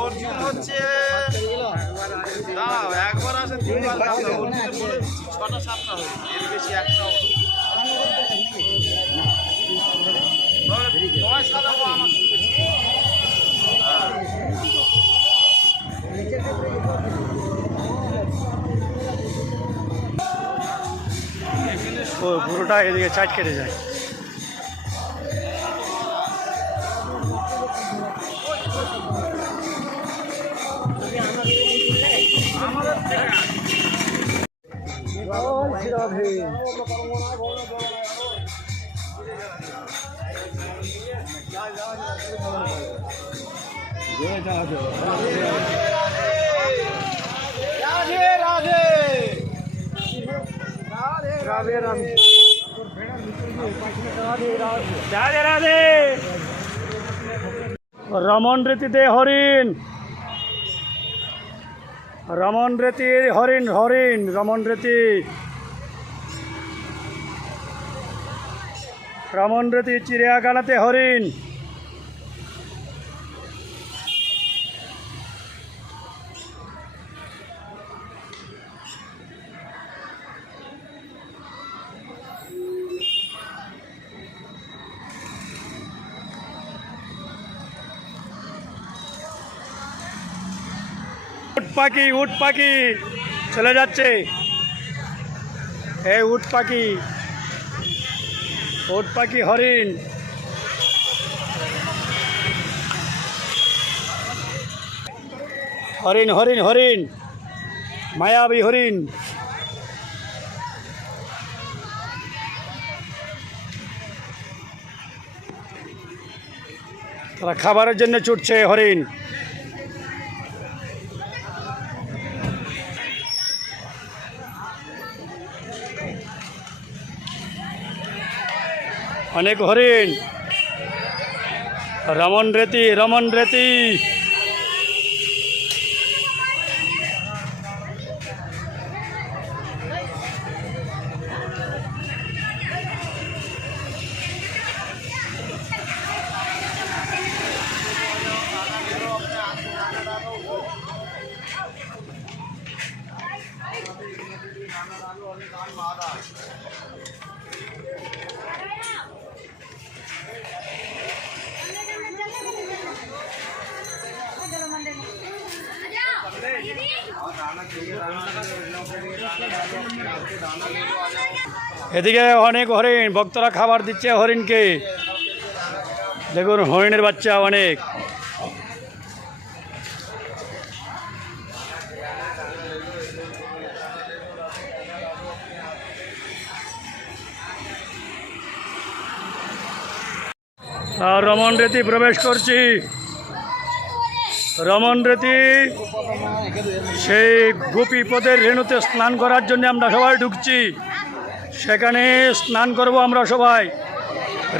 অর্জুন হচ্ছে দাঁড়াও, একবার আসে তিনবার কামড়ায়। অর্জুনের বলে 6টা-7টা হয়েছে, এর বেশি একটাও নয় সালে ও আমার শুনেছি। পুরোটা এদিকে চাট কেটে যায়। রাধে রাধে। রমন রীতিতে হরিণ, রমন রীতির হরিণ, হরিণ রমন রীতি, রমন রীতি চিড়িয়াখানাতে হরিণ। উট পাখি, উট পাখি চলে যাচ্ছে। এই উট পাখি, উট পাখি হরিণ। হরিণ হরিণ হরিণ, মায়াবী হরিণ। তারা খাবারের জন্য ছুটছে হরিণ। অনেক হরিণ। রমন রীতি, রমন রীতি। এদিকে অনেক হরিণ, ভক্তরা খাবার দিচ্ছে হরিণকে। দেখুন হরিণের বাচ্চা অনেক। আর রমন রীতি প্রবেশ করছি। রমন রীতি সেই গোপীপদের রেণুতে স্নান করার জন্য আমরা সবাই ঢুকছি। সেখানে স্নান করব আমরা সবাই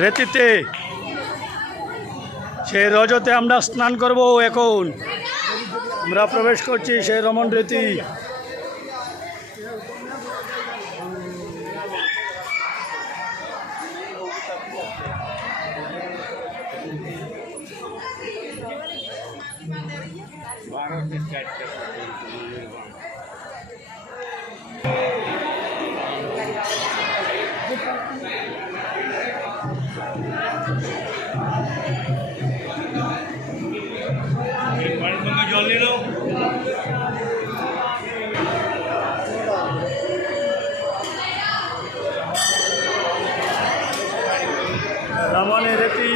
রীতিতে। সেই রজতে আমরা স্নান করব। এখন আমরা প্রবেশ করছি সেই রমন রীতি। জল নিল। রমনের রীতি।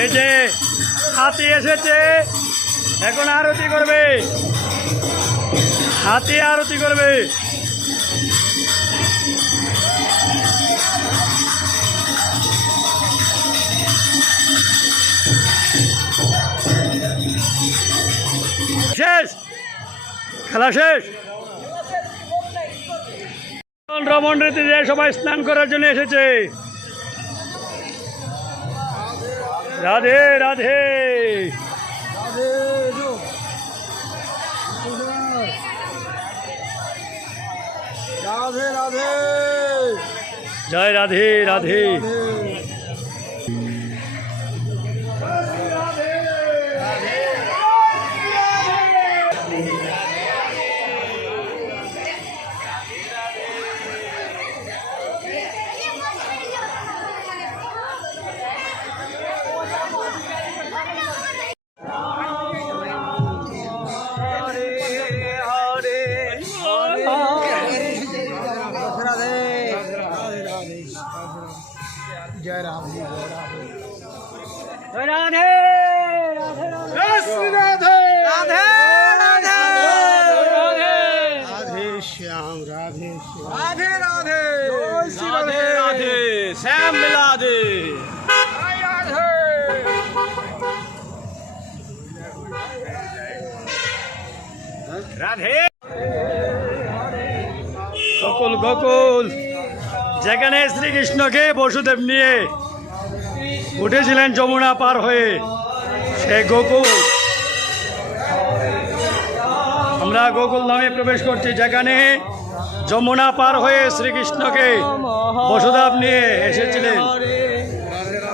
এই যে হাতি এসেছে, এখন আরতি করবে, হাতি আরতি করবে। শেষ, খেলা শেষ। রমণ রীতিতে সবাই স্নান করার জন্য এসেছে। রাধে রাধে। রাধে রাধে। জয় রাধে রাধে। जय राम जी, जय राम। जय राधे राधे राधे राधे श्याम, राधे श्याम, राधे राधे राधे राधे श्याम मिला दे রাধে। গোকুল গোকুল, যেখানে শ্রীকৃষ্ণকে বসুদেব নিয়ে উঠেছিলেন যমুনা পার হয়ে, সে গোকুল। আমরা গোকুল ধামে প্রবেশ করছি, যেখানে যমুনা পার হয়ে শ্রীকৃষ্ণকে বসুদেব নিয়ে এসেছিলেন।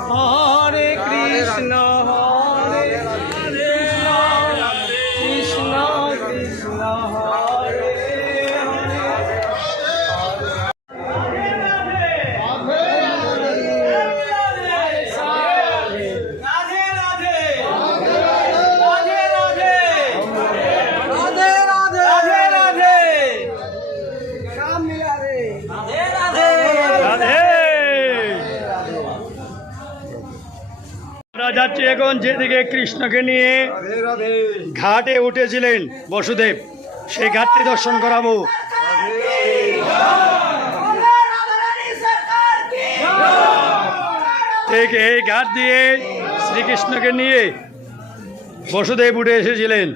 हरे कृष्ण हरे राधे कृष्ण कृष्ण हरे আমরা যাচ্ছি এখন যেদিকে কৃষ্ণকে নিয়ে ঘাটে উঠেছিলেন বসুদেব, সেই ঘাটটি দর্শন করাবো। ঠিক এই ঘাট দিয়ে শ্রীকৃষ্ণকে নিয়ে বসুদেব উঠে এসেছিলেন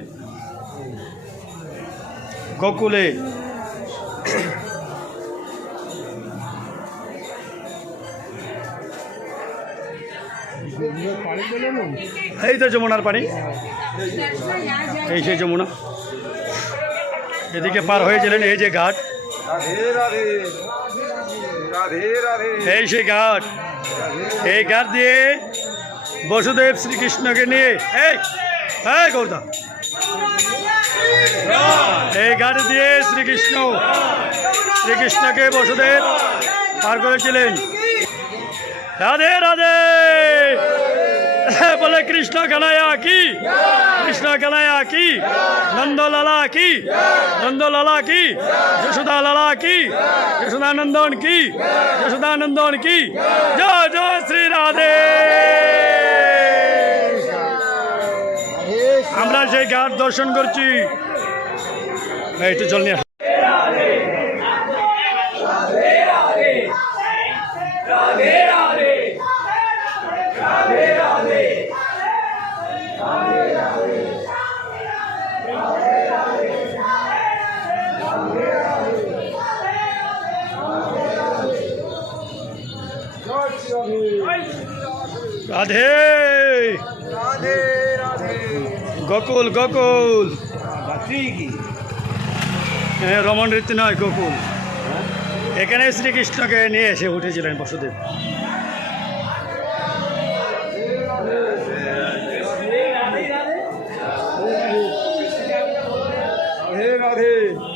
গোকুলে। এই তো যমুনার পানি, এই সেই যমুনা, এদিকে পার হয়েছিলেন। এই যে ঘাট, राधे राधे राधे राधे। এই সেই ঘাট। এই ঘাট দিয়ে বসুদেব শ্রীকৃষ্ণকে নিয়ে এই গৌতম, এই ঘাট দিয়ে শ্রীকৃষ্ণকে বসুদেব পার করেছিলেন। রাধে রাধে বলে কৃষ্ণ কানাইয়া কি, কৃষ্ণ কানাইয়া কি, নন্দলালা কি, নন্দলালা কি, যশোদা লালা কি, যশোদানন্দন কি, যশোদানন্দন কি। জয় জয় শ্রী রাধে। আমরা সেই ঘাট দর্শন করছি। একটু জল নিয়ে রাধে राधे राधे। গোকুল গোকুল, হ্যাঁ রমণ রীতি নয়, গোকুল। এখানে শ্রীকৃষ্ণকে নিয়ে এসে উঠেছিলেন বসুদেব। राधे राधे।